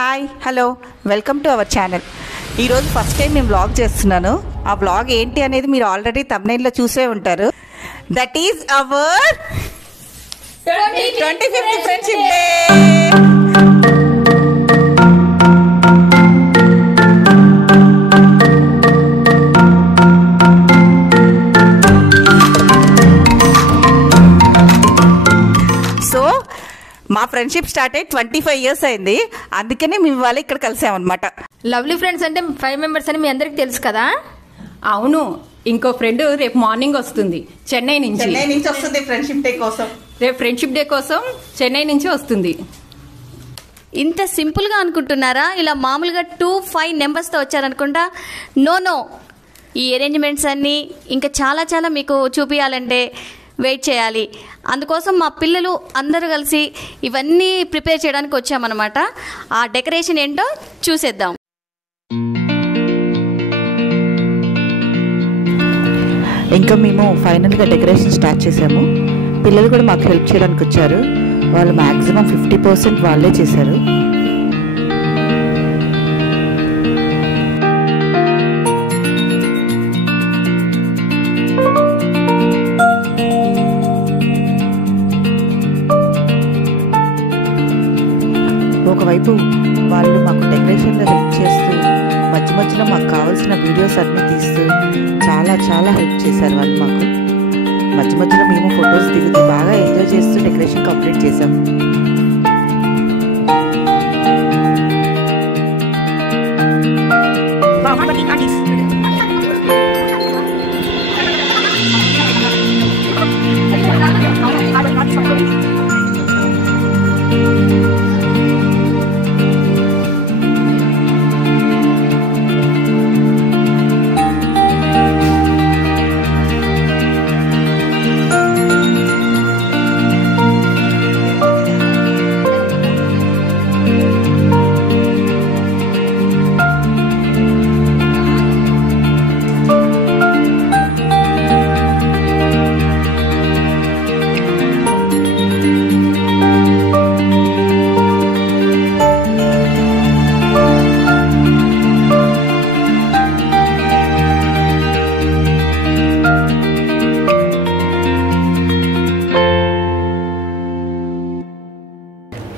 Hi hello welcome to our channel. ఈరోజు first time నేను vlog చేస్తున్నాను. ఆ వ్లాగ్ ఏంటి అనేది మీరు ఆల్రెడీ థంబ్నెయిల్లో చూసే ఉంటారు. That is our 25th friendship day. మా ఫ్రెండ్షిప్ స్టార్ట్ అయ్యి 25 years అయింది. అందుకనే మేము ఇవాళ ఇక్కడ కలిసామన్నమాట. లవ్లీ ఫ్రెండ్స్ అంటే 5 members అని మీ అందరికి తెలుసు కదా. అవును, ఇంకో ఫ్రెండ్ రేపు మార్నింగ్ వస్తుంది చెన్నై నుంచి వస్తుంది ఫ్రెండ్షిప్ డే కోసం. రేపు ఫ్రెండ్షిప్ డే కోసం చెన్నై నుంచి వస్తుంది. ఇంత సింపుల్ గా అనుకుంటున్నారా? ఇలా మామూలుగా 2-5 numbers తో వచ్చారనుకుంటా. నో, ఈ అరేంజ్మెంట్స్ అన్నీ ఇంకా చాలా చాలా మీకు చూపించాలంటే వెయిట్ చేయాలి. అందుకోసం మా పిల్లలు అందరూ కలిసి ఇవన్నీ ప్రిపేర్ చేయడానికి వచ్చామన్నమాట. ఆ డెకరేషన్ ఏంటో చూసేద్దాం. ఇంకా మేము ఫైనల్గా డెకరేషన్ స్టార్ట్ చేసాము. పిల్లలు కూడా మాకు హెల్ప్ చేయడానికి వచ్చారు. వాళ్ళు మ్యాక్సిమం 50% వాళ్ళే చేశారు. ఒకవైపు వాళ్ళు మాకు డెకరేషన్లో హెల్ప్ చేస్తూ మధ్య మధ్యలో మాకు కావాల్సిన వీడియోస్ అన్నీ తీస్తూ చాలా చాలా హెల్ప్ చేశారు వాళ్ళు మాకు. మధ్య మధ్యలో మేము ఫొటోస్ దిగుతూ బాగా ఎంజాయ్ చేస్తూ డెకరేషన్ కంప్లీట్ చేసాం.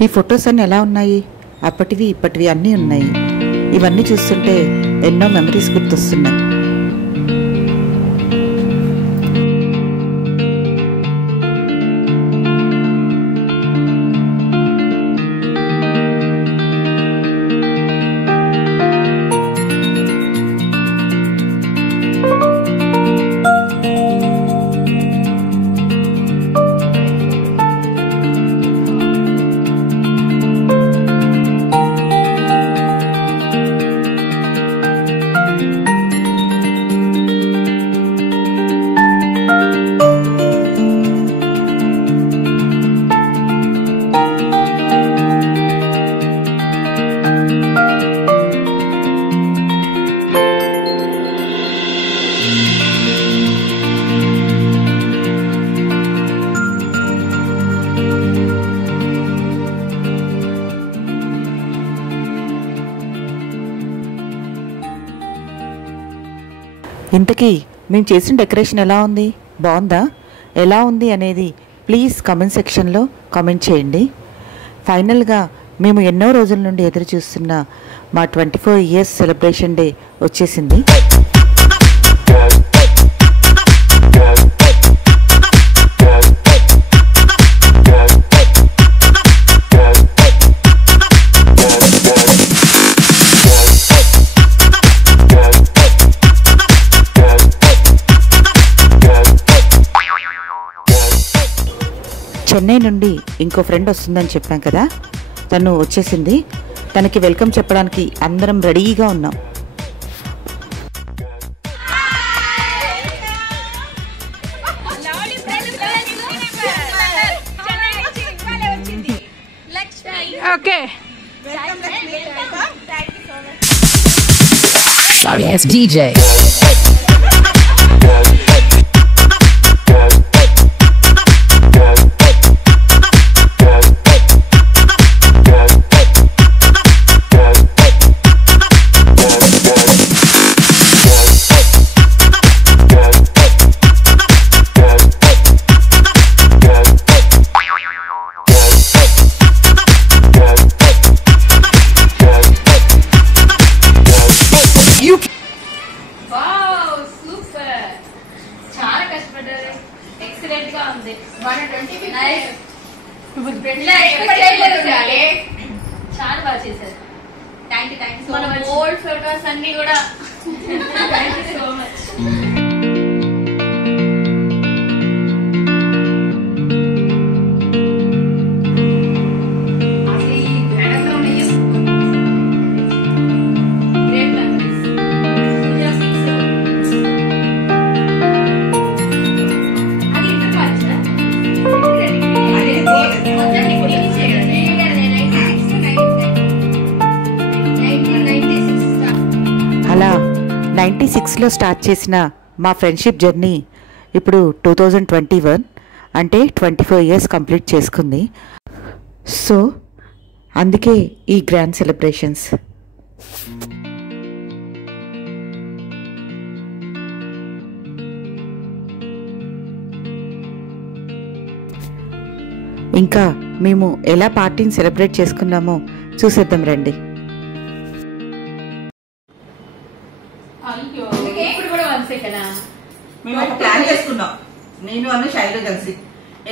ఈ ఫొటోస్ అన్నీ ఎలా ఉన్నాయి? అప్పటివి ఇప్పటివి అన్నీ ఉన్నాయి. ఇవన్నీ చూస్తుంటే ఎన్నో మెమరీస్ గుర్తొస్తున్నాయి. ఇంతకీ మేము చేసిన డెకరేషన్ ఎలా ఉంది? బాగుందా? ఎలా ఉంది అనేది ప్లీజ్ కామెంట్ సెక్షన్లో కామెంట్ చేయండి. ఫైనల్గా మేము ఎన్నో రోజుల నుండి ఎదురు చూస్తున్న మా 24 years సెలబ్రేషన్ డే వచ్చేసింది. చెన్నై నుండి ఇంకో ఫ్రెండ్ వస్తుందని చెప్పాం కదా, తను వచ్చేసింది. తనకి వెల్కమ్ చెప్పడానికి అందరం రెడీగా ఉన్నాం. Okay, sorry ass DJ. Photos అన్ని కూడా థ్యాంక్ యూ సో మచ్. అలా 96లో స్టార్ట్ చేసిన మా ఫ్రెండ్షిప్ జర్నీ ఇప్పుడు 2021 అంటే 24 ఇయర్స్ కంప్లీట్ చేసుకుంది. సో అందుకే ఈ గ్రాండ్ సెలబ్రేషన్స్. ఇంకా మేము ఎలా పార్టీని సెలబ్రేట్ చేసుకున్నామో చూసేద్దాం రండి. మేము ఒక ప్లాన్ చేసుకున్నాం, నేను అను శైలు కలిసి.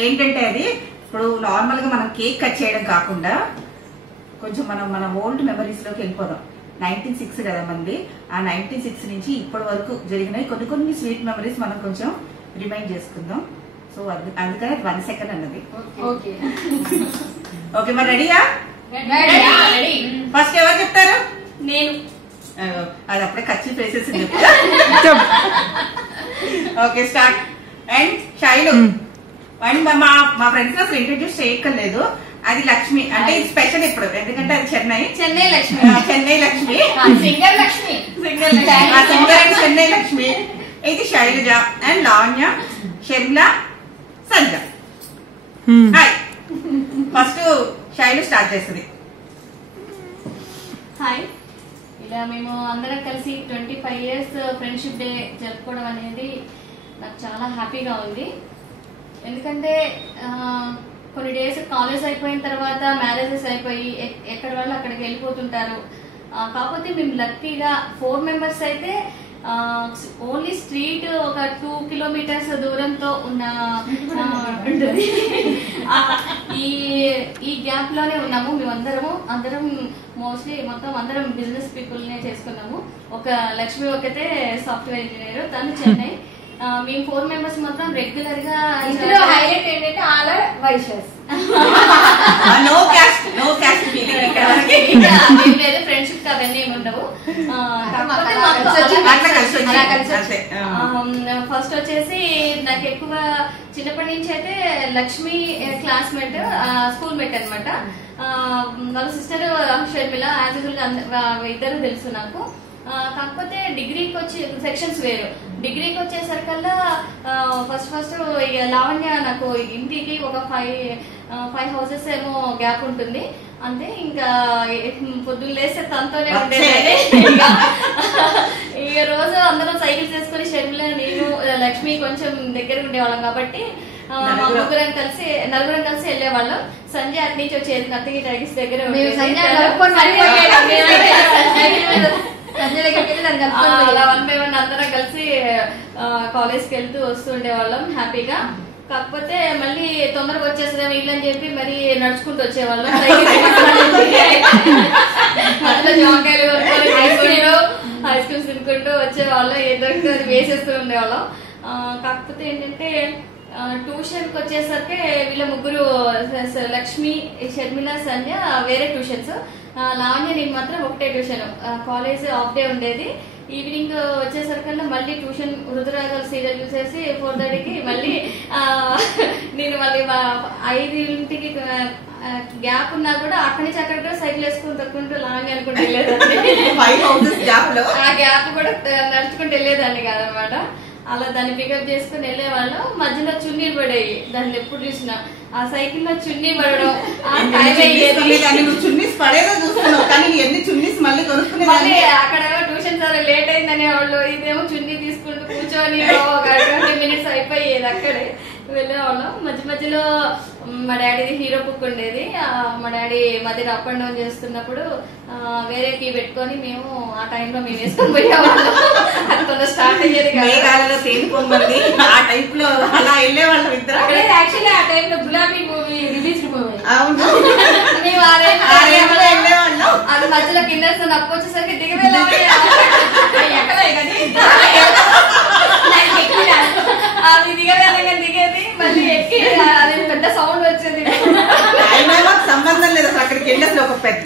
ఏంటంటే అది ఇప్పుడు నార్మల్ గా మనం కేక్ కట్ చేయడం కాకుండా కొంచెం మన ఓల్డ్ మెమరీస్ లోకి వెళ్ళిపోదాం. 1996 కదా మంది. ఆ 1996 నుంచి ఇప్పటి వరకు జరిగినాయి కొన్ని స్వీట్ మెమరీస్ మనం కొంచెం రిమైండ్ చేసుకుందాం. సో అందుకని 1 సెకండ్ అన్నది. ఓకే మరి రెడీయా? ఫస్ట్ ఎవరు చెప్తారు? నేను. అది అప్పుడే ఖర్చు వేసేసింది. Okay start. And Shailu and మా ఫ్రెండ్స్ అసలు ఇంట్రడ్యూస్ చేయక్కర్లేదు. అది లక్ష్మి, అంటే ఇది స్పెషల్ ఇప్పుడు ఎందుకంటే అది చెన్నై లక్ష్మి. సింగర్ లక్ష్మి. చెన్నై లక్ష్మి. ఇది Shailaja and Lavanya, Sharmila, Sanja. Hi. First Shailu start చేస్తుంది. హాయ్. ఇలా మేము అందరం కలిసి 25 ఇయర్స్ ఫ్రెండ్షిప్ డే జరుపుకోవడం అనేది నాకు చాలా హ్యాపీగా ఉంది. ఎందుకంటే కొన్ని డేస్ కాలేజ్ అయిపోయిన తర్వాత మ్యారేజెస్ అయిపోయి ఎక్కడ వాళ్ళు అక్కడికి వెళ్ళిపోతుంటారు. కాకపోతే మేము లక్కీగా 4 మెంబర్స్ అయితే ఓన్లీ స్ట్రీట్ ఒక 2 కిలోమీటర్స్ దూరంతో ఉన్న ఉంటుంది. ఈ గ్యాప్ లోనే ఉన్నాము అందరం మోస్ట్లీ మొత్తం అందరం బిజినెస్ పీపుల్ నే చేసుకున్నాము. ఒక లక్ష్మి ఒకతే సాఫ్ట్వేర్ ఇంజనీర్, తను చెన్నై. మేము 4 మెంబర్స్ మొత్తం రెగ్యులర్ గా. ఇందులో హైలైట్ ఏంటంటే ఆల్ ఆర్ వైశ్యస్. లేదు ఫ్రెండ్షిప్ అవన్నీ ఉండవు. ఫస్ట్ వచ్చేసి నాకు ఎక్కువ చిన్నప్పటి నుంచి అయితే లక్ష్మి క్లాస్మేట్, స్కూల్ మేట్ అనమాట. వాళ్ళ సిస్టర్ షర్మిల, యాజ్ యూజువల్ గా ఇద్దరు తెలుసు నాకు. కాకపోతే డిగ్రీకి వచ్చి సెక్షన్స్ వేరు. డిగ్రీకి వచ్చేసరికల్లా ఫస్ట్ ఇక లావణ్య నాకు ఇంటికి ఒక 5 హౌసెస్ ఏమో గ్యాప్ ఉంటుంది అంతే. ఇంకా పొద్దున్న లేస్తే తనతోనే ఉండేది. ఇక రోజు అందరం సైకిల్స్ వేసుకుని షర్మిల, నేను, లక్ష్మి కొంచెం దగ్గర ఉండేవాళ్ళం కాబట్టి నలుగురం కలిసి వెళ్ళేవాళ్ళం. సంజయ్ అటు నుంచి వచ్చేది నత్తగి టైగిస్ దగ్గర. 1 by 1 అందరం కలిసి కాలేజ్ కి వెళ్తూ వస్తూ ఉండేవాళ్ళం హ్యాపీగా. కాకపోతే మళ్ళీ తొందరగా వచ్చేస్తుందేమో ఇల్లు అని చెప్పి మరి నడుచుకుంటూ వచ్చేవాళ్ళం. అట్లా జామకాయలు ఐస్ క్రీమ్స్ తినుకుంటూ వచ్చేవాళ్ళం. ఏదో వేసేస్తూ ఉండేవాళ్ళం. కాకపోతే ఏంటంటే ట్యూషన్ కి వచ్చేసరికి వీళ్ళ ముగ్గురు లక్ష్మి, షర్మిల, సంధ్య వేరే ట్యూషన్స్. లావణ్య నేను మాత్రం ఒకటే ట్యూషన్. కాలేజ్ హాఫ్ డే ఉండేది. ఈవినింగ్ వచ్చేసరికల్లా మళ్ళీ ట్యూషన్ రుద్రరాగాలు సీరియల్ చూసేసి 4:30కి మళ్ళీ నేను మళ్ళీ 5ంటికి గ్యాప్ ఉన్నా కూడా అక్కడి నుంచి అక్కడ సైకిల్ వేసుకుని తక్కుంటూ లావణ్య అనుకుంటూ వెళ్ళేదాన్ని. ఆ గ్యాప్ కూడా నడుచుకుంటూ వెళ్ళేదాన్ని కాదనమాట. అలా దాన్ని పికప్ చేసుకుని వెళ్ళేవాళ్ళం. మధ్యలో చున్నీలు పడేవి. దాన్ని ఎప్పుడు చూసినా ఆ సైకిల్ లో చున్నీ పడడం, మళ్ళీ అక్కడ ట్యూషన్ సార్ లేట్ అయిందనే వాళ్ళు, ఇదేమో చున్నీ తీసుకుంటూ కూర్చొని 20 మినిట్స్ అయిపోయేది. అక్కడే వెళ్ళేవాళ్ళం. మధ్యలో మా డాడీది హీరో బుక్ ఉండేది. మా డాడీ మధ్యలో అప్ అండ్ డౌన్ చేస్తున్నప్పుడు వేరే కీ పెట్టుకొని మేము ఆ టైంలో మేము వేసుకొని పోయేవాళ్ళం. అది కొంత స్టార్ట్ అయ్యేది యాక్చువల్లీ ఆ టైంలో గులాబీ మూవీ రిలీజ్ మూవీ. అది మధ్యలో కిందర్స్ నప్పు వచ్చేసరికి దిగవేలా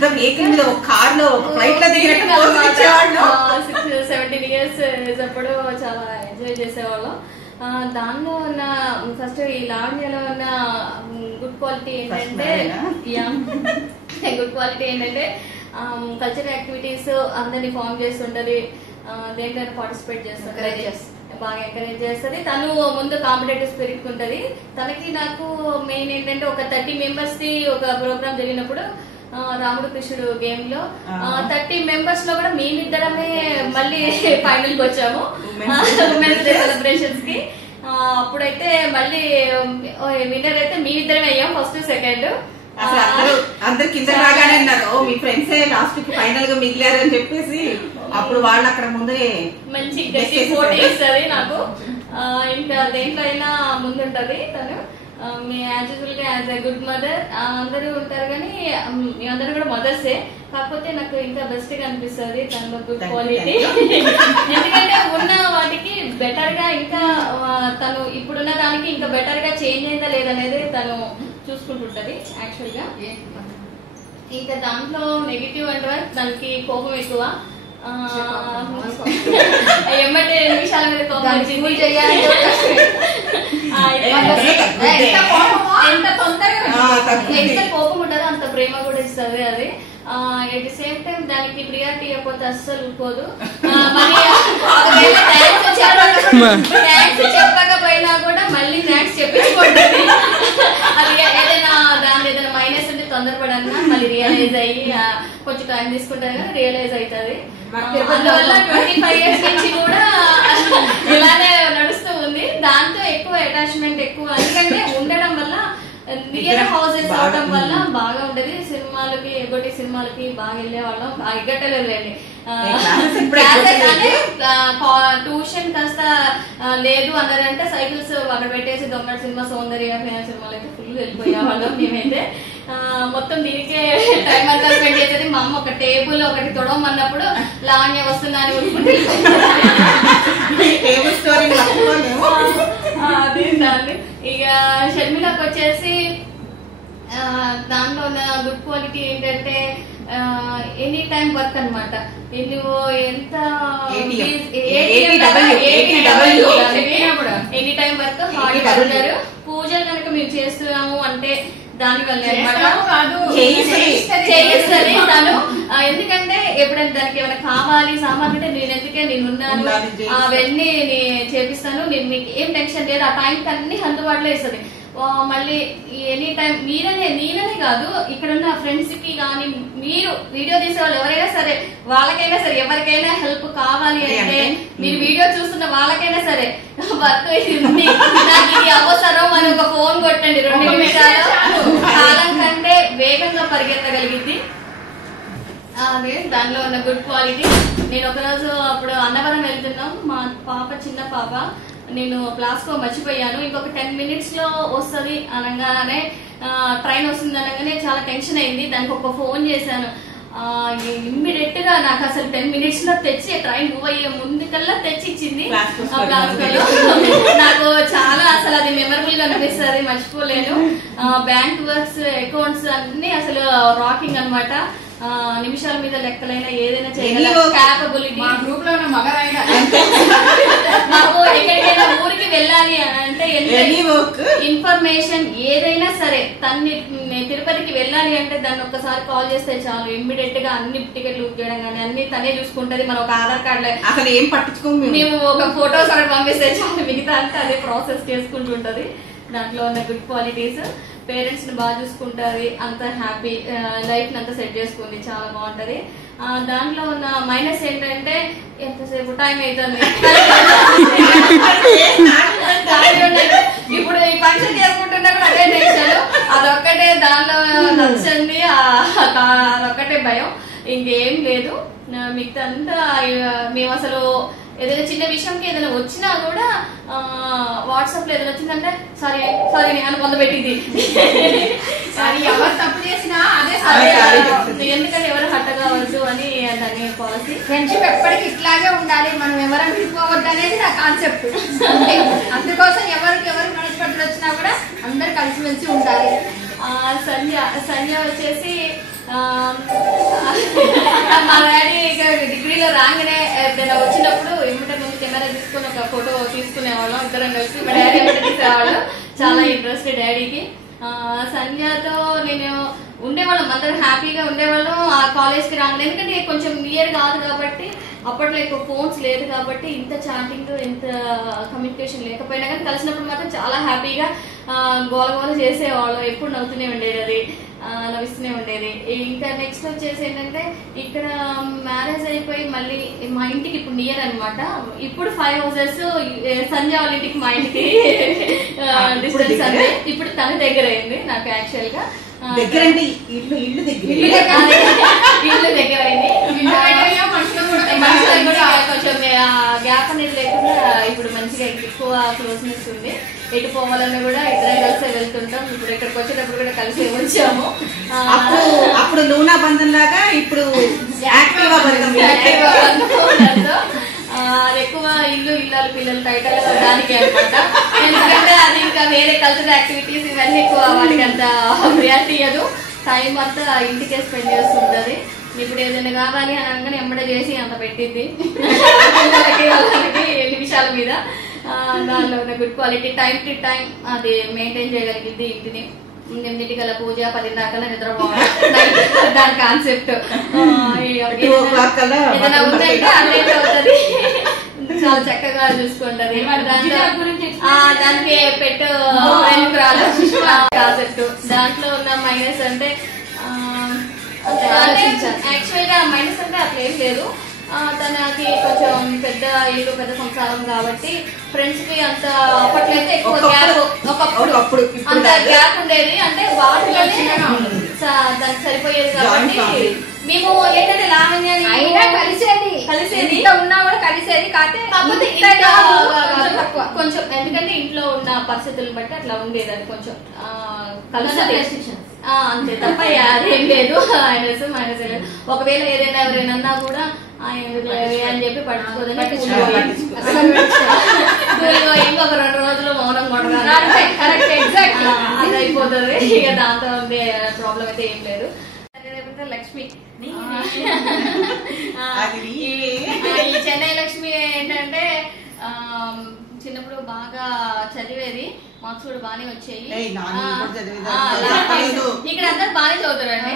పెద్ద వెహికల్ మీద ఒక కార్ లో ఒక ఫ్లైట్ లో దిగినట్టు 17 years అప్పుడు చాలా ఎంజాయ్ చేసేవాళ్ళం. దానిలో ఉన్న ఫస్ట్ ఈ లావణ్యలో ఉన్న గుడ్ క్వాలిటీ ఏంటంటే కల్చరల్ యాక్టివిటీస్ అందరినీ ఫామ్ చేస్తుంటది, దేంట్లో పార్టిసిపేట్ చేస్తుంది, బాగా ఎంకరేజ్ చేస్తుంది. తను ముందు కాంపిటేటివ్ స్పిరిట్ ఉంటది. తనకి నాకు మెయిన్ ఏంటంటే ఒక 30 members ది ఒక ప్రోగ్రామ్ జరిగినప్పుడు రాముడు కృష్ణుడు గేమ్ లో 30 members లో కూడా మేమిద్దరమే మళ్ళీ ఫైనల్ కి వచ్చాము ఉమెన్స్ డే సెలబ్రేషన్స్ కి. అప్పుడైతే మళ్ళీ విన్నర్ అయితే మేమిద్దరమే అయ్యాం, ఫస్ట్ సెకండ్. అందరు కింద బాగానే ఉన్నారు, మీ ఫ్రెండ్సే లాస్ట్ కి ఫైనల్ గా మిగిలారు అని చెప్పేసి అప్పుడు వాళ్ళు అక్కడ ముందే మంచి గట్టి పోటీ ఇస్తుంది నాకు. ఇంకా దేంట్లో అయినా ముందుంటది తను. యాజ్ యూజువల్ గా యాజ్ ఎ గుడ్ మదర్ అందరూ ఉంటారు కానీ అందరూ కూడా మదర్సే, కాకపోతే నాకు ఇంకా బెస్ట్ గా అనిపిస్తుంది తనలో గుడ్ క్వాలిటీ. ఎందుకంటే ఉన్న వాటికి బెటర్ గా ఇంకా తను ఇప్పుడున్న దానికి ఇంకా బెటర్ గా చేంజ్ అయిందా లేదనేది తను చూసుకుంటుంటది యాక్చువల్ గా. ఇంకా దాంట్లో నెగిటివ్ అంటే దానికి కోపం ఎక్కువ, ఎమ్మటే నిమిషాల మీద కోపం వచ్చింది. ఎంత కోపం ఉంటుందో అంత ప్రేమ కూడా ఇస్తుంది అది. ఎట్ ది సేమ్ టైం దానికి ప్రియారిటీ ఇవ్వకపోతే అస్సలు ఊరుకోదు. థ్యాంక్స్ చెప్పకపోయినా కూడా మళ్ళీ థ్యాంక్స్ చెప్పించుకుంటుంది. అది ఏదైనా దాని ఏదైనా మైనస్ ఉంటే తొందరపడన్నా మళ్ళీ రియలైజ్ అయ్యి కొంచెం టైం తీసుకుంటుంది కానీ రియలైజ్ అవుతుంది. అందువల్ల 25 years నుంచి కూడా ఇలానే నడుస్తూ ఉంది. దాంతో ఎక్కువ అటాచ్మెంట్ ఎక్కువ, ఎందుకంటే ఉండడం వల్ల నియర్ హౌసెస్ అవడం వల్ల బాగా ఉండేది. సినిమాలకి ఎగ్గొట్టి సినిమాలకి బాగా వెళ్ళేవాళ్ళం, ఎగ్గట్టలేదులేండి. ట్యూషన్ కాస్త లేదు అన్నారంటే సైకిల్స్ అక్కడ పెట్టేసి దొంగ సినిమా, సౌందర్య సినిమాలు అయితే ఫుల్ వెళ్ళిపోయేవాళ్ళం మేమైతే. మొత్తం దీనికే టైం అంతా స్పెండ్ చేసేది. మా అమ్మ ఒక టేబుల్ ఒకటి తొడవమన్నప్పుడు లావణ్య వస్తుందా అని ఊరుకుంటే అది దాన్ని. ఇక షర్మిలకు వచ్చేసి దాంట్లో ఉన్న గుడ్ క్వాలిటీ ఏంటంటే ఎనీ టైం వర్క్ అనమాట. నువ్వు ఎంత any time work hard worker. పూజలు కనుక మేము చేస్తున్నాము అంటే దాని వల్ల చేయిస్తుంది తను. ఎందుకంటే ఎప్పుడైనా దానికి ఏమైనా కావాలి సామాన్ అంటే నేను ఎందుకే నేనున్నాను, అవన్నీ చేపిస్తాను, నేను మీకు ఏం టెన్షన్ లేదు, ఆ టైంకి అన్ని అందుబాటులో ఇస్తుంది. మళ్ళీ ఎనీ టైం నేననే కాదు ఇక్కడున్న ఫ్రెండ్స్ కి కానీ మీరు వీడియో తీసే వాళ్ళు ఎవరైనా సరే వాళ్ళకైనా సరే ఎవరికైనా హెల్ప్ కావాలి అంటే మీరు వీడియో చూస్తున్న వాళ్ళకైనా సరే వర్క్ నాకు ఇది అవసరం అని ఒక ఫోన్ కొట్టండి, 2 నిమిషాలు కాలం కంటే వేగంగా పరిగెత్తగలిగింది. అదే దానిలో ఉన్న గుడ్ క్వాలిటీ. నేను ఒకరోజు అప్పుడు అన్నవరం వెళ్తున్నాం, మా పాప చిన్న పాప, నేను ప్లాస్కో మర్చిపోయాను. ఇంకొక 10 minutes లో వస్తుంది అనగానే ట్రైన్ వస్తుంది అనగానే చాలా టెన్షన్ అయింది. దానికి ఒక ఫోన్ చేశాను, ఇమ్మీడియట్ గా నాకు అసలు 10 minutes లో తెచ్చి ట్రైన్ మూవ్ అయ్యే ముందుకల్లా తెచ్చి ఇచ్చింది ప్లాస్కోలో. నాకు చాలా అసలు అది మెమరబుల్ గా అనిపిస్తుంది, మర్చిపోలేను. బ్యాంక్ వర్క్స్ అకౌంట్స్ అన్ని అసలు రాకింగ్ అనమాట. నిమిషాల మీద లెక్కలైనా ఏదైనా చేయగల క్యాపబిలిటీ. మాకు ఎక్కడికైనా ఊరికి వెళ్ళాలి అంటే ఇన్ఫర్మేషన్ ఏదైనా సరే తిరుపతికి వెళ్ళాలి అంటే దాన్ని ఒక్కసారి కాల్ చేస్తే చాలు, ఇమ్మీడియట్ గా అన్ని టికెట్లు బుక్ చేయడం కానీ అన్ని తనే చూసుకుంటది. మనం ఒక ఆధార్ కార్డు అసలు ఏం పట్టించుకోము, మేము ఒక ఫొటోస్ అక్కడ పంపిస్తే చాలు, మిగతా అంతా అదే ప్రాసెస్ చేసుకుంటుంటది. దాంట్లో ఉన్న గుడ్ క్వాలిటీస్. పేరెంట్స్ ని బాగా చూసుకుంటది, అంత హ్యాపీ లైఫ్ ని అంతా సెట్ చేసుకుంది, చాలా బాగుంటది. దాంట్లో ఉన్న మైనస్ ఏంటంటే ఎంతసేపు టైం అవుతుంది. ఇప్పుడు ఈ ఫంక్షన్ చేసుకుంటున్నా కూడా అదే టెన్షన్, అదొక్కటే దానిలో నచ్చండి, అదొక్కటే భయం, ఇంకేం లేదు. మిగతా అంతా మేము అసలు ఏదైనా చిన్న విషయంకి ఏదైనా వచ్చినా కూడా వాట్సాప్ లో ఏదైనా వచ్చిందంటే సారీ అని పొందబెట్టింది. ఎవరు తప్పు చేసినా అదే ఎందుకంటే ఎవరు హట్ట కావద్దు అని దాని పాలసీ. ఫ్రెండ్షిప్ ఎప్పటికీ ఇట్లాగే ఉండాలి, మనం ఎవరైనా విడిపోవద్దు అనేది నా కాన్సెప్ట్. అందుకోసం ఎవరికి మనస్పర్ధలు వచ్చినా కూడా అందరు కలిసిమెలిసి ఉండాలి. సంధ్య వచ్చేసి మా డాడీ ఇక డిగ్రీలో రాగానే ఎప్పుడైనా వచ్చినప్పుడు ఏమంటే ముందు కెమెరా తీసుకుని ఒక ఫోటో తీసుకునేవాళ్ళం ఇద్దరం కలిసి. మా డాడీ ఏమంటే తీసేవాళ్ళు, చాలా ఇంట్రెస్ట్ డాడీకి. సంధ్యతో నేను ఉండేవాళ్ళం, అందరూ హ్యాపీగా ఉండేవాళ్ళం ఆ కాలేజ్కి రాగానే. ఎందుకంటే కొంచెం నియర్ కాదు కాబట్టి, అప్పట్లో ఎక్కువ ఫోన్స్ లేదు కాబట్టి ఇంత చాటింగ్ ఇంత కమ్యూనికేషన్ లేకపోయినా కానీ కలిసినప్పుడు మాత్రం చాలా హ్యాపీగా గోల గోల చేసేవాళ్ళం. ఎప్పుడు నవ్వుతూనే ఉండేది, అది నవ్విస్తూనే ఉండేది. ఇంకా నెక్స్ట్ వచ్చేసి ఏంటంటే ఇక్కడ మ్యారేజ్ అయిపోయి మళ్ళీ మా ఇంటికి ఇప్పుడు నియర్ అనమాట. ఇప్పుడు 5 houses సంధ్య వాళ్ళ ఇంటికి మా ఇంటికి డిస్టెన్స్ అంటే ఇప్పుడు తన దగ్గర అయింది నాకు యాక్చువల్ గా. ఇల్లు దగ్గర అయింది. కొంచెం గ్యాప్ అనేది లేకుండా ఇప్పుడు మంచిగా ఎక్కువ క్లోజ్నెస్ ఉంది. ఎటు పోవాలన్నా కూడా ఇద్దరం కలిసే వెళ్తుంటాం. ఇప్పుడు ఇక్కడికి వచ్చేటప్పుడు కూడా కలిసి వచ్చాము. అప్పుడు లూనా బంధం లాగా ఇప్పుడు అది ఎక్కువ ఇల్లు ఇల్లాలు పిల్లలు టైటల్ దానికి అనమాట. ఎందుకంటే అది ఇంకా వేరే కల్చరల్ యాక్టివిటీస్ ఇవన్నీ ఎక్కువ వాటికి అంత ప్రియారిటీ ఇవ్వదు. టైం అంతా ఇంటికే స్పెండ్ చేస్తుంటది. ఇప్పుడు ఏదైనా కావాలి అని అనగానే ఎమ్మడే చేసి అంత పెట్టింది నిమిషాల మీద. దానిలో ఉన్న good quality time to time అది మెయింటైన్ చేయగలిగింది. ఇంటిని 8 గల పూజ 10 దాకా నిద్రపోవాలి, దాని కాన్సెప్ట్. ఏదైనా ఉందంటే అన్నైతే అవుతుంది, చాలా చక్కగా చూసుకుంటది. దానికి పెట్టు కాన్సెప్ట్. దాంట్లో ఉన్న మైనస్ అంటే యాక్చువల్ గా మైనస్ అంటే అట్లా ఏం లేదు. తనకి కొంచెం పెద్ద ఇల్లు పెద్ద సంసారం కాబట్టి ఫ్రెండ్స్ కి అంత అప్పట్లయితే ఎక్కువ గ్యాప్, ఒకప్పుడు అంత గ్యాప్ ఉండేది. అంటే వాటిలోనే దానికి సరిపోయేది కాబట్టి మేము ఏంటంటే లావణ్యాన్ని కలిసేది ఉన్నా కూడా కలిసేది. కాకపోతే కొంచెం ఎందుకంటే ఇంట్లో ఉన్న పరిస్థితులను బట్టి అట్లా ఉండేది. అది కొంచెం కలిసి అంతే తప్ప అదేం లేదు. మైనస్ లేదు. ఒకవేళ ఏదైనా ఎవరైనా అన్నా కూడా అని చెప్పి పట్టుకోదని ఇంకొక 2 రోజులు మౌనం కొట్టగానే అది అయిపోతుంది. ఇక దాంతో ప్రాబ్లం అయితే ఏం లేదు. లక్ష్మి ఈ చెన్నై లక్ష్మి ఏంటంటే చిన్నప్పుడు బాగా చదివేది, మార్క్స్ కూడా బాగానే వచ్చాయి. ఇక్కడ అందరు బాగానే చదువుతారండి.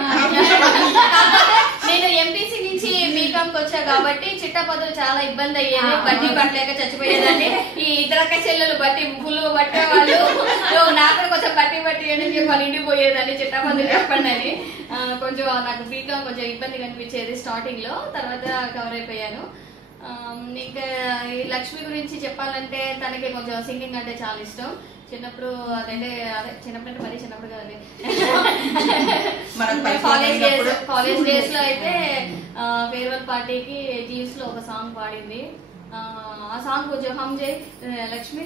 కాకపోతే నేను ఎంపీసీ నుంచి బీకామ్ కి వచ్చా కాబట్టి చిట్టపదులు చాలా ఇబ్బంది అయ్యేది. బట్టి పట్టలేక చచ్చిపోయేదాన్ని. ఈ ఇతరక్క చెల్లెలు బట్టి ఫుల్ పట్టేవాళ్ళు, నాకు కొంచెం బట్టి అని చెప్పి వాళ్ళ ఇంటికి పోయేదాన్ని. చిట్టపదులు చెప్పండి అని కొంచెం నాకు బీకామ్ కొంచెం ఇబ్బంది కనిపించేది స్టార్టింగ్ లో. తర్వాత కవర్ అయిపోయాను. ఇంకా ఈ లక్ష్మి గురించి చెప్పాలంటే తనకి కొంచెం సింగింగ్ అంటే చాలా ఇష్టం. చిన్నప్పుడు అదే చిన్నప్పుడు అంటే మరీ చిన్నప్పుడు కదండి, కాలేజ్ డేస్ లో అయితే ఫేర్వెల్ పార్టీకి జీన్స్ లో ఒక సాంగ్ పాడింది. ఆ సాంగ్ కొంచెం హమ్ చేయి లక్ష్మి.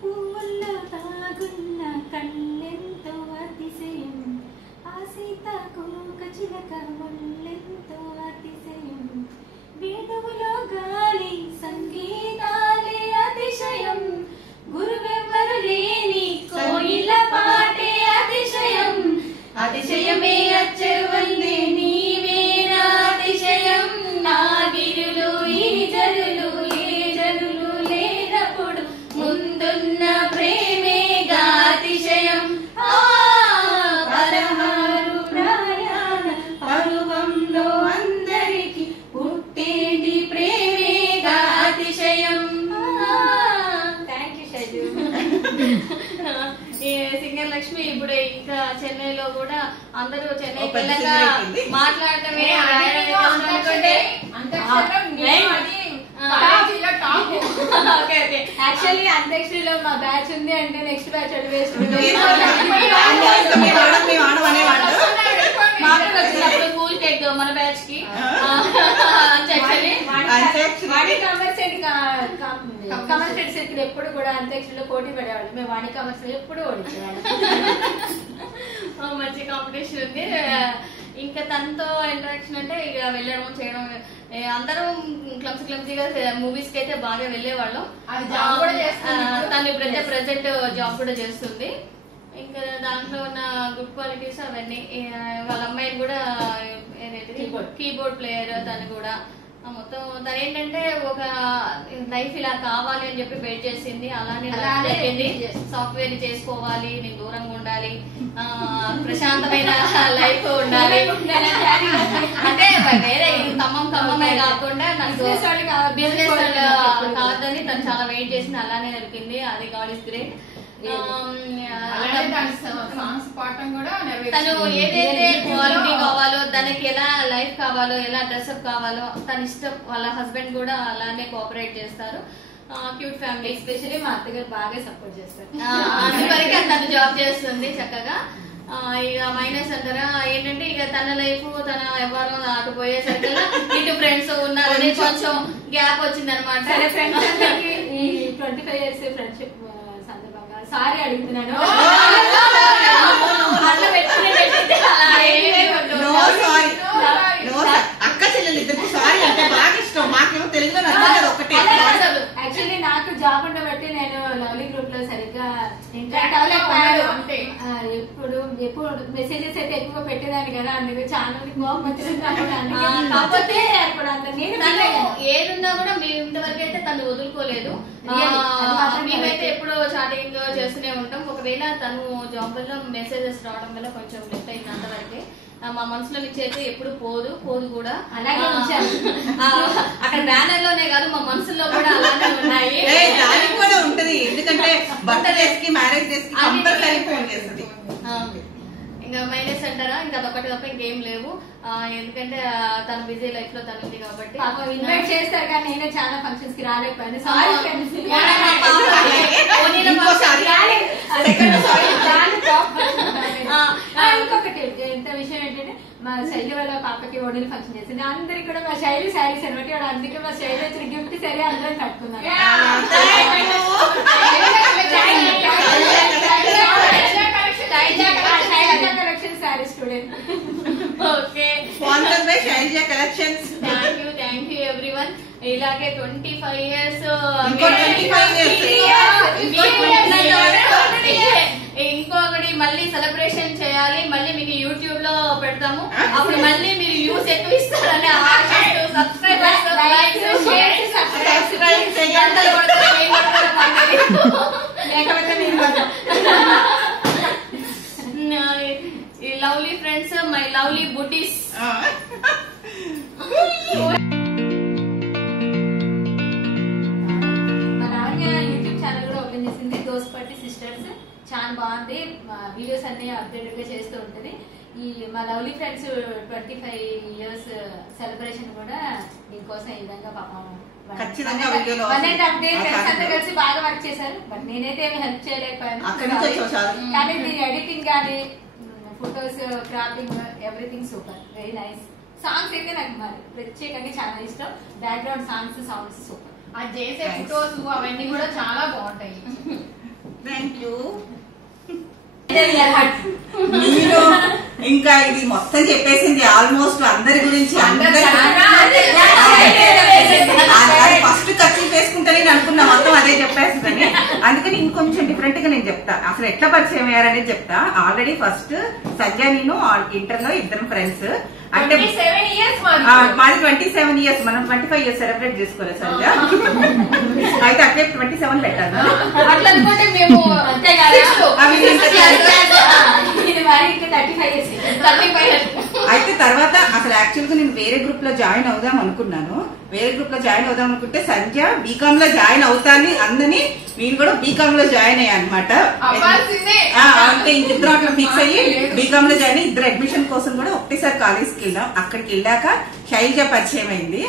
పువ్వుల్లో తాగున్న కళ్ళెంతో అతిశయం, ఆ సీతాకోక చిలక ముల్లెంతో అతిశయం, వేదములో గాలి సంగీతాలే అతిశయం, గురువెవ్వరు లేని కోయిల పాటే అతిశయం, అతిశయమే అచ్చరువందే నీవేనా అతిశయం, నా గిరులు ఈ జరులు ఏ జరులు లేనప్పుడు ముందున్న ప్రేమేగా అతిశయం, పదహారు ప్రయాణ పరువంలో అందరికి పుట్టేటి ప్రేమేగా అతిశయం. Thank you Shaiju. Singer Lakshmi ఇప్పుడు ఇంకా చెన్నైలో కూడా అందరూ చెన్నైకి వెళ్ళగా మాట్లాడటమే యాక్చువల్లీ అంత్యక్షరిలో మా బ్యాచ్ ఉంది అంటే నెక్స్ట్ బ్యాచ్ అటు వేస్ట్. వచ్చినప్పుడు కూల్ కేక్ మన బ్యాచ్ కి కమర్షియల్ సెట్ ఎప్పుడు కూడా అంత్యక్షరిలో పోటీ పడేవాళ్ళు. మేము వాణి కమర్షియల్ ఎప్పుడు ఓడించేవాళ్ళం. మంచి కాంపిటీషన్ ఉంది. ఇంకా తనతో ఇంటరాక్షన్ అంటే ఇక వెళ్ళడం చేయడం, అందరూ క్లమ్సీగా మూవీస్ కి అయితే బాగా వెళ్ళేవాళ్ళం. తను ఇప్పుడైతే ప్రెసెంట్ జాబ్ కూడా చేస్తుంది. ఇంకా దాంట్లో ఉన్న గుడ్ క్వాలిటీస్ అవన్నీ వాళ్ళ అమ్మాయిని కూడా కీబోర్డ్ ప్లేయర్ తను కూడా మొత్తం తను ఏంటంటే ఒక లైఫ్ ఇలా కావాలి అని చెప్పి వెయిట్ చేసింది. అలానే సాఫ్ట్వేర్ చేసుకోవాలి, నేను దూరంగా ఉండాలి, ప్రశాంతమైన లైఫ్ ఉండాలి అంటే వేరే ఖమ్మమే కాకుండా నాకు బిజినెస్ కాదని తను చాలా వెయిట్ చేసింది. అలానే దొరికింది. అది గాడ్ ఇస్ గ్రేట్. తను ఏదైతే క్వాలిటీ కావాలో, తనకి ఎలా లైఫ్ కావాలో, ఎలా డ్రెస్అప్ కావాలో తన ఇష్టం. వాళ్ళ హస్బెండ్ కూడా అలానే కోఆపరేట్ చేస్తారు. Cute family. ఎస్పెషల్లీ మా అత్తగారు బాగా సపోర్ట్ చేస్తారు. అందువరకు తను జాబ్ చేస్తుంది చక్కగా. ఇక మైనస్ అంటారా ఏంటంటే ఇక తన లైఫ్ తన ఎవరు అటు పోయేసరికి ఇటు ఫ్రెండ్స్ ఉన్నారని కొంచెం గ్యాప్ వచ్చింది అనమాట. ఫ్రెండ్స్ ఈ 25 years ఫ్రెండ్షిప్ సందర్భంగా సారీ అడుగుతున్నాను. అక్క చెల్లెలు ఇద్దరు సారీ అంటే బాగా ఇష్టం. మాకేమో తెలుగులో నచ్చలేదు ఒకటే. యాక్చువల్లీ నాకు జాబ్ ఉండబట్టి నేను లవ్లీ గ్రూప్ లో సరిగ్గా ఇంటరాక్ట్ అవ్వలేకపోయాను. ఎప్పుడు మెసేజెస్ అయితే ఎక్కువ పెట్టేదాన్ని కదా, అందుకే ఛానల్ కోపం వచ్చింది. కాకపోతే ఇప్పుడు అంత ఏదున్నా కూడా మేము ఇంతవరకు అయితే తను వదులుకోలేదు. మేమైతే ఎప్పుడో చాటింగ్ చేస్తూనే ఉంటాం. ఒకవేళ తను జాబ్ వల్ల మెసేజెస్ రావడం వల్ల కొంచెం లెఫ్ట్ అయింది. అంతవరకే మా మనసులో నుంచి అయితే ఎప్పుడు పోదు కూడా. అలాగే అక్కడ బ్యానర్ లోనే కాదు మా మనసులో కూడా అలానే ఉన్నాయి. దానికి కూడా ఉంటది. ఎందుకంటే బర్త్డేస్ కి మ్యారేజ్ డేస్ కి కంపల్సరీ ఫోన్ చేస్తుంది. ఇంకా మైనస్ అంటారా ఇంకా అదొకటి తప్ప ఇంకేం లేవు. ఎందుకంటే తన బిజీ లైఫ్ లో తను ఉంది కాబట్టి. ఇన్వైట్ చేస్తారు కానీ నేనే చాలా ఫంక్షన్స్ కి రాలేకపోయాను. ఇంకొకటి ఎంత విషయం ఏంటంటే మా శైలి వాళ్ళ పాపకి ఓడిని ఫంక్షన్ చేసింది. అందరికి కూడా మా శైలి శారీస్ అనమాట. అందుకే మా శైలి వచ్చిన గిఫ్ట్ సరే అందరం కట్టుకున్నాం. Collection saree student. Okay, sponsored by Shailaja collections. Thank you everyone. ఇలాగే 25 years ఇంకొకటి మళ్ళీ సెలబ్రేషన్ చేయాలి. మళ్ళీ మీకు యూట్యూబ్ లో పెడతాము. అప్పుడు మళ్ళీ మీరు యూస్ ఎక్కువ ఇస్తారని subscribers lovely friends, my lovely buttis. YouTube channel కూడా ఓపెన్ చేసింది, దోస్పట్టి సిస్టర్స్. చాలా బాగుంది. వీడియోస్ అన్ని అప్డేటెడ్ గా చేస్తూ ఉంటది. ఈ మా లవ్లీ ఫ్రెండ్స్ 25 years సెలబ్రేషన్ కూడా దీనికోసం ఈ విధంగా పాపం ఫ్రెండ్స్ అంతా కలిసి బాగా వర్క్ చేశారు. బట్ నేనైతే ఏమి హెల్ప్ చేయలేకపోయాను. కానీ దీని ఎడిటింగ్ కానీ photos క్రాఫింగ్ everything super, very nice. Songs అయితే నాకు మరి ప్రత్యేకంగా చాలా ఇష్టం. Background songs, sounds super. అది చేసే ఫొటోస్ అవన్నీ కూడా చాలా బాగుంటాయి. Thank you. ఇంకా ఇది మొత్తం చెప్పేసింది ఆల్మోస్ట్ అందరి గురించి. ఫస్ట్ ఖర్చు వేసుకుంటానే అనుకున్నా, మొత్తం అదే చెప్పేస్తుందని. అందుకని ఇంకొంచెం డిఫరెంట్ గా నేను చెప్తా. అసలు ఎట్లా పరిచయం అయ్యారనేది చెప్తా. ఆల్రెడీ ఫస్ట్ సంజయ్ నేను ఇంటర్ లో ఇద్దరం ఫ్రెండ్స్. అంటే మాది 27 years, మనం 25 years సెలబ్రేట్ చేసుకోలేదు సంజయ్. అయితే అట్లే 27 పెట్టాను. అట్లా అనుకుంటే మేము అయితే తర్వాత అసలు యాక్చువల్ గా నేను వేరే గ్రూప్ లో జాయిన్ అవుదాం అనుకున్నాను. వేరే గ్రూప్ లో జాయిన్ అవుదాం అనుకుంటే సంజయ్ బీకామ్ లో జాయిన్ అవుతాను అందని నేను కూడా బీకామ్ లో జాయిన్ అయ్యా అనమాట. అంటే ఇంకిద్దరు అట్లా ఫిక్స్ అయ్యి బీకామ్ లో జాయిన్ అయ్యి ఇద్దరు అడ్మిషన్ కోసం కూడా ఒకటేసారి కాలేజ్కి వెళ్ళాం. అక్కడికి వెళ్ళాక శైలజ పరిచయం అయింది.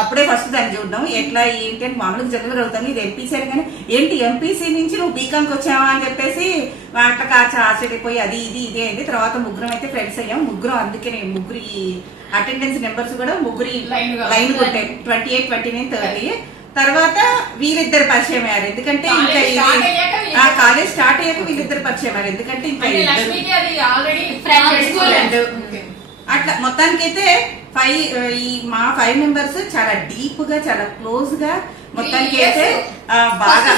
అప్పుడే ఫస్ట్ దాన్ని చూడడం ఎట్లా ఏంటి అని మామూలుగా జనరల్ అవుతాను. ఇది ఎంపీసీ అని కానీ ఏంటి ఎంపీసీ నుంచి నువ్వు బీకామ్కి వచ్చావా అని చెప్పేసి అట్లా కాచి ఆశ్చర్యపోయి అది ఇదే అయింది. తర్వాత ముగ్గురం అయితే ఫ్రెండ్స్ అయ్యాం. ముగ్గురం అందుకే ముగ్గురి అటెండెన్స్ నెంబర్స్ కూడా ముగ్గురి లైన్ కొట్టాయి. 28, 29, 30. తర్వాత వీళ్ళిద్దరు పరిచయం అయ్యారు. ఎందుకంటే ఇంకా కాలేజ్ స్టార్ట్ అయ్యాక వీళ్ళిద్దరు పరిచయం అయ్యారు. ఎందుకంటే ఇంకా అట్లా మొత్తానికైతే మా 5 members చాలా డీప్ గా, చాలా క్లోజ్ గా మొత్తానికి అయితే బాగా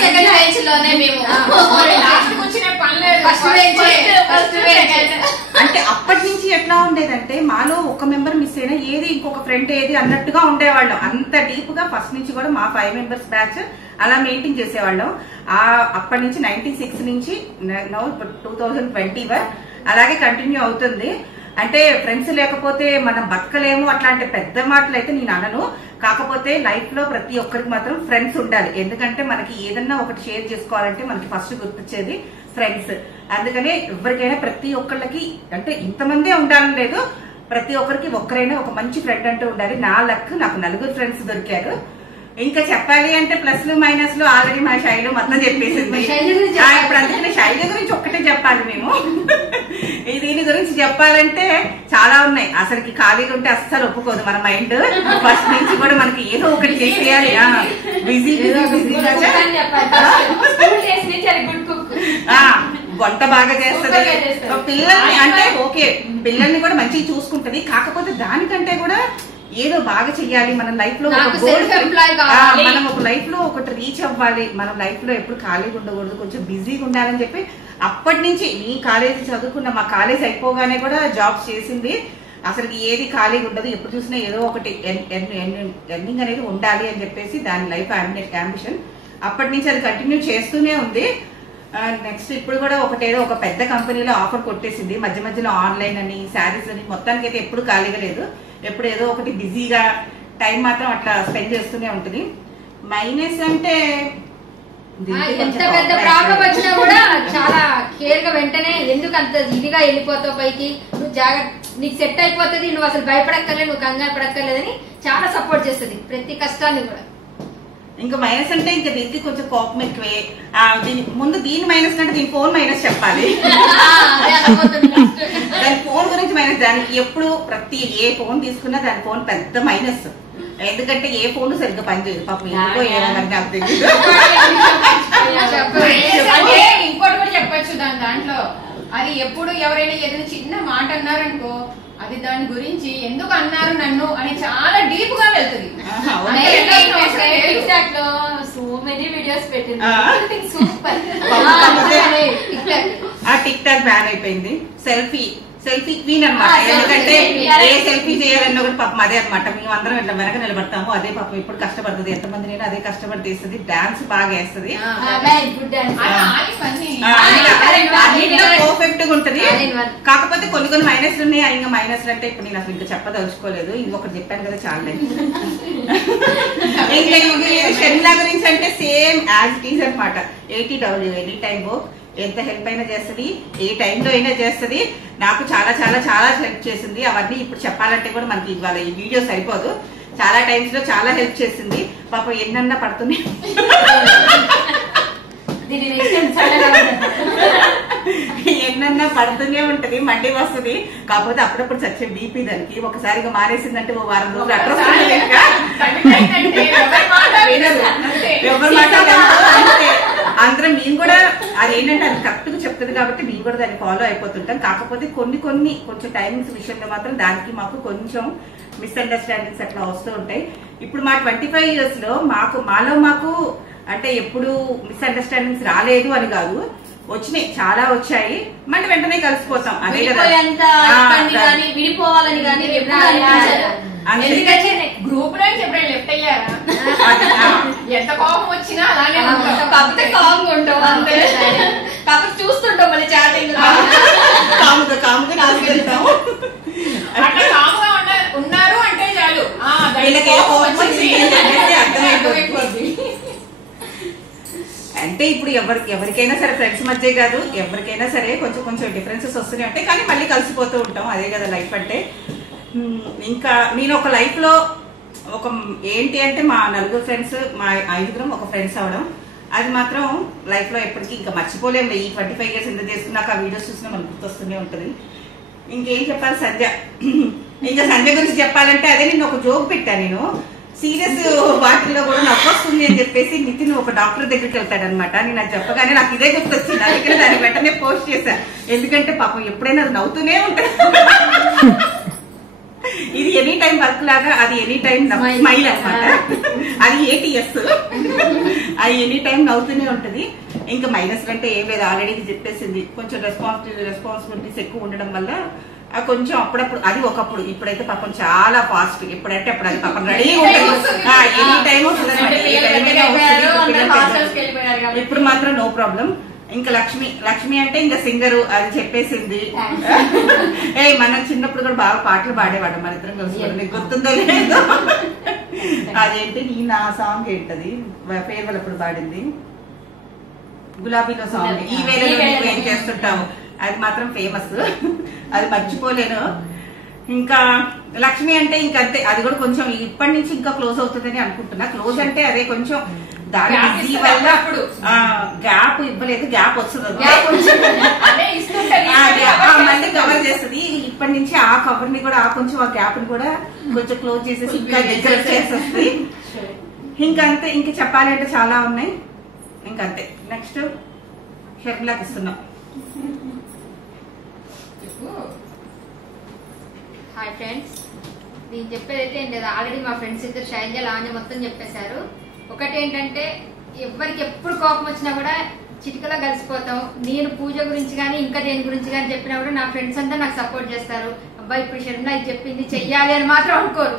అంటే అప్పటి నుంచి ఎట్లా ఉండేదంటే మాలో ఒక మెంబర్ మిస్ అయినా ఏది ఇంకొక ఫ్రెండ్ ఏది అన్నట్టుగా ఉండేవాళ్ళం. అంత డీప్ గా ఫస్ట్ నుంచి కూడా మా 5 మెంబర్స్ బ్యాచ్ అలా మెయింటైన్ చేసేవాళ్ళం. అప్పటి నుంచి 96 నుంచి 2021 అలాగే కంటిన్యూ అవుతుంది. అంటే ఫ్రెండ్స్ లేకపోతే మనం బతకలేము అట్లాంటి పెద్ద మాటలు అయితే నేను అనను. కాకపోతే లైఫ్ లో ప్రతి ఒక్కరికి మాత్రం ఫ్రెండ్స్ ఉండాలి. ఎందుకంటే మనకి ఏదన్నా ఒకటి షేర్ చేసుకోవాలంటే మనకి ఫస్ట్ గుర్తొచ్చేది ఫ్రెండ్స్. అందుకనే ఎవరికైనా ప్రతి ఒక్కళ్ళకి అంటే ఇంతమందే ఉండాలని లేదు, ప్రతి ఒక్కరికి ఒక్కరైనా ఒక మంచి ఫ్రెండ్ అంటూ ఉండాలి. నా లక్ నాకు 4 ఫ్రెండ్స్ దొరికారు. ఇంకా చెప్పాలి అంటే ప్లస్లు మైనస్లు ఆల్రెడీ మా శైలు మొత్తం చెప్పేసింది. ఇప్పుడు అందుకనే శైలి గురించి ఒక్కటే చెప్పాలి మేము. దీని గురించి చెప్పాలంటే చాలా ఉన్నాయి. అసలుకి ఖాళీగా ఉంటే అస్సలు ఒప్పుకోదు మన మైండ్. ఫస్ట్ నుంచి కూడా మనకి ఏదో ఒకటి చేసేయాలి. బిజీ వంట బాగా చేస్తుంది, పిల్లల్ని అంటే ఓకే పిల్లల్ని కూడా మంచిగా చూసుకుంటది. కాకపోతే దానికంటే కూడా ఏదో బాగా చెయ్యాలి మన లైఫ్ లో, మనం ఒక లైఫ్ లో ఒకటి రీచ్ అవ్వాలి, మనం లైఫ్ లో ఎప్పుడు ఖాళీగా ఉండకూడదు, కొంచెం బిజీగా ఉండాలని చెప్పి అప్పటి నుంచి నీ కాలేజీ చదువుకున్న మా కాలేజ్ అయిపోగానే కూడా జాబ్స్ చేసింది. అసలు ఏది ఖాళీగా ఉండదు, ఎప్పుడు చూసినా ఏదో ఒకటి ఎర్నింగ్ అనేది ఉండాలి అని చెప్పేసి దాని లైఫ్ అంబిషన్. అప్పటి నుంచి అది కంటిన్యూ చేస్తూనే ఉంది. నెక్స్ట్ ఇప్పుడు కూడా ఒకటేదో ఒక పెద్ద కంపెనీలో ఆఫర్ కొట్టేసింది. మధ్య మధ్యలో ఆన్లైన్ అని శారీస్ అని మొత్తానికి అయితే ఎప్పుడు ఖాళీగా లేదు. ఎప్పుడు ఏదో ఒకటి బిజీగా టైం మాత్రం అట్లా స్పెండ్ చేస్తూనే ఉంటుంది. మైనస్ అంటే ఎంత పెద్ద ప్రాబ్లం వచ్చినా కూడా చాలా కేర్ గా వెంటనే ఎందుకు అంత ఇదిగా వెళ్ళిపోతావు పైకి, నువ్వు జాగ్రత్త నీకు సెట్ అయిపోతుంది, నువ్వు అసలు భయపడక్కర్లేదు, నువ్వు కంగారు పడక్కర్లేదని చాలా సపోర్ట్ చేస్తుంది ప్రతి కష్టాన్ని కూడా. ఇంకా మైనస్ అంటే ఇంకా దీనికి కొంచెం కోపం ఎక్కువే. దీని ముందు దీని మైనస్ అంటే దీని ఫోన్ మైనస్ చెప్పాలి. దాని ఫోన్ గురించి మైనస్. దానికి ఎప్పుడు ప్రతి ఏ ఫోన్ తీసుకున్నా దాని ఫోన్ పెద్ద మైనస్. ఎందుకంటే ఏ ఫోన్ సరిగ్గా పనిచేయదు పాపం. ఎందుకో ఏమని నాకు తెలియదు. ఇంకోటి కూడా చెప్పొచ్చు దాంట్లో. అది ఎప్పుడు ఎవరైనా ఏదైనా చిన్న మాట అన్నారనుకో అది దాని గురించి ఎందుకు అన్నారు నన్ను అని చాలా డీప్ గా వెళ్తుంది. సో మెనీ వీడియోస్ పెట్టింది. సూపర్. టిక్ టాక్ బ్యాన్ అయిపోయింది. సెల్ఫీ క్వీన్ అనమాట. ఎందుకంటే ఏ సెల్ఫీ చేయాలన్నా కూడా పాపం అదే అనమాట. మేము అందరం ఇట్లా వెనక నిలబడతాము, అదే పాపం ఎప్పుడు కష్టపడుతుంది. ఎంతమంది నేను అదే కష్టపడి తీస్తుంది. డాన్స్ బాగా వేస్తుంది, పర్ఫెక్ట్ గా ఉంటది. కాకపోతే కొన్ని మైనస్లు ఉన్నాయి. ఇంకా మైనస్లు అంటే ఇప్పుడు నేను అసలు ఇంకా చెప్పదలుచుకోలేదు. ఇంకొకటి చెప్పాను కదా చాలా. షెన్లా గురించి అంటే సేమ్ యాజ్ ఇట్ ఈజ్ అనమాట. 80W ఎనీ టైం వర్క్, ఎంత హెల్ప్ అయినా చేస్తుంది, ఏ టైంలో అయినా చేస్తుంది. నాకు చాలా చాలా చాలా హెల్ప్ చేసింది. అవన్నీ ఇప్పుడు చెప్పాలంటే కూడా మనకి ఇవాళ ఈ వీడియో సరిపోదు. చాలా టైమ్స్ లో చాలా హెల్ప్ చేసింది. పాపం ఎన్నన్నా పడుతుంది, ఎన్నన్నా పడుతూనే ఉంటది, మండి వస్తుంది. కాకపోతే అప్పుడప్పుడు చచ్చే బీపీ దానికి. ఒకసారిగా మానేసిందంటే ఓ వారం రోజులు అట్లా ఎవరి మాట అందరం మేము కూడా అదేంటంటే అది కరెక్ట్ గా చెప్తుంది కాబట్టి మేము కూడా దాన్ని ఫాలో అయిపోతుంటాం. కాకపోతే కొంచెం టైమింగ్స్ విషయంలో మాత్రం దానికి మాకు కొంచెం మిస్అండర్స్టాండింగ్స్ అట్లా వస్తూ ఉంటాయి. ఇప్పుడు మా 25 years లో మాకు అంటే ఎప్పుడు మిస్అండర్స్టాండింగ్స్ రాలేదు అని కాదు, వచ్చినాయి, చాలా వచ్చాయి. మళ్ళీ వెంటనే కలిసిపోతాం. అదే కదా, విడిపోవాలని కానీ గ్రూప్ లో ఎప్పుడైనా లెఫ్ట్ అయ్యారా? ఎంత కోపం వచ్చినా అలానే కాకపోతే కామ్గా ఉంటాం అంతే. కాకపోతే చూస్తుంటాం మళ్ళీ చాటింగ్ కాముగా నాకు వెళ్తాము. అంటే కాముగా ఉన్నారు అంటే చాలు అర్థమైపోద్ది. అంటే ఇప్పుడు ఎవరికైనా సరే ఫ్రెండ్స్ మధ్య కాదు, ఎవరికైనా సరే కొంచెం డిఫరెన్సెస్ వస్తూనే ఉంటాయి. కానీ మళ్ళీ కలిసిపోతూ ఉంటాం. అదే కదా లైఫ్ అంటే. ఇంకా నేను ఒక లైఫ్ లో ఏంటి అంటే మా 4 ఫ్రెండ్స్, మా 5 ఒక ఫ్రెండ్స్ అవడం, అది మాత్రం లైఫ్ లో ఎప్పటికీ ఇంకా మర్చిపోలేము. ఈ 25 years ఎంత చేస్తున్నాక ఆ వీడియోస్ చూసినా మనకు గుర్తొస్తూనే ఉంటుంది. ఇంకేం చెప్పాలి సంధ్య. ఇంకా సంధ్య గురించి చెప్పాలంటే అదే నేను ఒక జోక్ పెట్టాను. నేను సీరియస్ వాటిల్లో కూడా నవ్వొస్తుంది అని చెప్పేసి నితిన్ ఒక డాక్టర్ దగ్గరికి వెళ్తాడనమాట. నేను అది చెప్పగానే నాకు ఇదే గుర్తొచ్చింది. అందుకని దాన్ని వెంటనే పోస్ట్ చేశాను. ఎందుకంటే పాపం ఎప్పుడైనా అది నవ్వుతూనే ఉంటాడు. ఇది ఎనీ టైం వర్క్ లాగా, అది ఎనీ టైం స్మైల్ అనమాట. అది ATS, అది ఎనీ టైం నవ్వుతూనే ఉంటది. ఇంకా మైనస్ అంటే ఏం లేదు, ఆల్రెడీ చెప్పేసింది. కొంచెం రెస్పాన్సిబిలిటీస్ ఎక్కువ ఉండడం వల్ల కొంచెం అప్పుడప్పుడు, అది ఒకప్పుడు. ఇప్పుడైతే పాపం చాలా ఫాస్ట్, ఎప్పుడంటే అప్పుడు అది పాపం రెడీ ఉంటుంది, ఎనీ టైం వస్తుంది. ఇప్పుడు మాత్రం నో ప్రాబ్లం. ఇంకా లక్ష్మి అంటే ఇంకా సింగరు, అది చెప్పేసింది. మనం చిన్నప్పుడు కూడా బాగా పాటలు పాడేవాడు మన ఇద్దరం కలిసి, నీకు గుర్తుందో లేదో. అదేంటి నీ నా సాంగ్ ఏంటది ఫేర్వెల్ అప్పుడు పాడింది, గులాబీలో సాంగ్, ఈ వేళలో ఏం చేస్తుంటాము, అది మాత్రం ఫేమస్, అది మర్చిపోలేను. ఇంకా లక్ష్మి అంటే ఇంకంతే, అది కూడా కొంచెం ఇప్పటి నుంచి ఇంకా క్లోజ్ అవుతుందని అనుకుంటున్నా. క్లోజ్ అంటే అదే కొంచెం దాని బిజీ వల్ల గ్యాప్ ఇవ్వలేదు, గ్యాప్ వస్తుంది మళ్ళీ కవర్ చేస్తుంది. ఇప్పటి నుంచి ఆ కవర్ ని కూడా కొంచెం ఆ గ్యాప్ ని కూడా కొంచెం క్లోజ్ చేసేసి ఇంకా దగ్గర చేసేస్తుంది. ఇంకంతే, ఇంక చెప్పాలంటే చాలా ఉన్నాయి. ఇంకంతే. నెక్స్ట్ షర్మిలాకి ఇస్తున్నాం. హాయ్ ఫ్రెండ్స్, నేను చెప్పేదైతే ఏం లేదు, ఆల్రెడీ మా ఫ్రెండ్స్ ఇద్దరు శైలజ లావణ్య మొత్తం చెప్పేశారు. ఒకటి ఏంటంటే, ఎవరికి ఎప్పుడు కోపం వచ్చినా కూడా చిటికలా కలిసిపోతాం. నేను పూజ గురించి కానీ ఇంకా దేని గురించి కానీ చెప్పినా కూడా నా ఫ్రెండ్స్ అంతా నాకు సపోర్ట్ చేస్తారు. అబ్బాయి ఇప్పుడు శర్మిల ఇది చెప్పింది చెయ్యాలి అని మాత్రం అనుకోరు,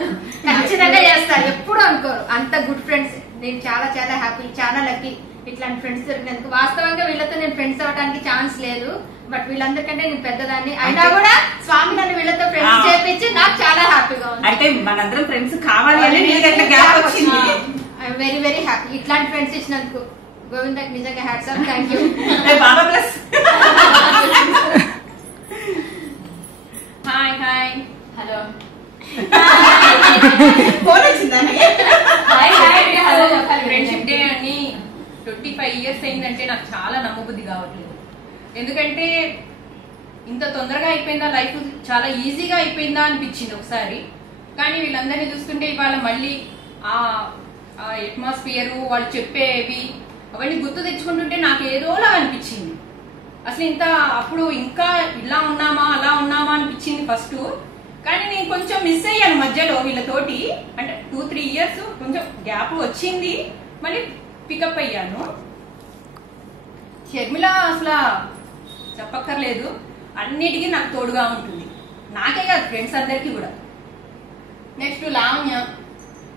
ఖచ్చితంగా చేస్తారు, ఎప్పుడు అనుకోరు. అంత గుడ్ ఫ్రెండ్స్. నేను చాలా చాలా హ్యాపీ, చాలా లక్కీ ఇట్లాంటి ఫ్రెండ్స్ దొరికినందుకు. వాస్తవంగా వీళ్ళతో నేను ఫ్రెండ్స్ అవడానికి ఛాన్స్ లేదు, బట్ వీళ్ళందరికంటే నేను పెద్దదాన్ని అయినా కూడా స్వామి నన్ను వీళ్ళతో ఫ్రెండ్స్ చేపించి నాకు చాలా హ్యాపీగా ఉంది. అంటే మనందరం ఫ్రెండ్స్ కావాలి అని గ్యాప్ వచ్చింది. ఐఎమ్ వెరీ వెరీ హ్యాపీ ఇట్లాంటి ఫ్రెండ్స్ ఇచ్చినందుకు. గోవిందకి నిజంగా hats off, thank you. Baba plus. Hi hi hello phone వచ్చిందని ఫ్రెండ్షిప్ డే అని 25 years అయిందంటే నాకు చాలా నమ్మబుద్ధి కావట్లేదు. ఎందుకంటే ఇంత తొందరగా అయిపోయిందా లైఫ్, చాలా ఈజీగా అయిపోయిందా అనిపించింది ఒకసారి. కానీ వీళ్ళందరినీ చూస్తుంటే ఇవాళ మళ్ళీ ఆ అట్మాస్ఫియర్, వాళ్ళు చెప్పేవి అవన్నీ గుర్తు తెచ్చుకుంటుంటే నాకు ఏదోలా అనిపించింది. అసలు ఇంత అప్పుడు ఇంకా ఇలా ఉన్నామా అలా ఉన్నామా అనిపించింది ఫస్ట్. కానీ నేను కొంచెం మిస్ అయ్యాను మధ్యలో వీళ్ళతోటి. అంటే 2-3 years కొంచెం గ్యాప్ వచ్చింది, మళ్ళీ పికప్ అయ్యాను. షర్మిల అసలు చెప్పక్కర్లేదు, అన్నిటికీ నాకు తోడుగా ఉంటుంది. నాకే కాదు, ఫ్రెండ్స్ అందరికీ కూడా. నెక్స్ట్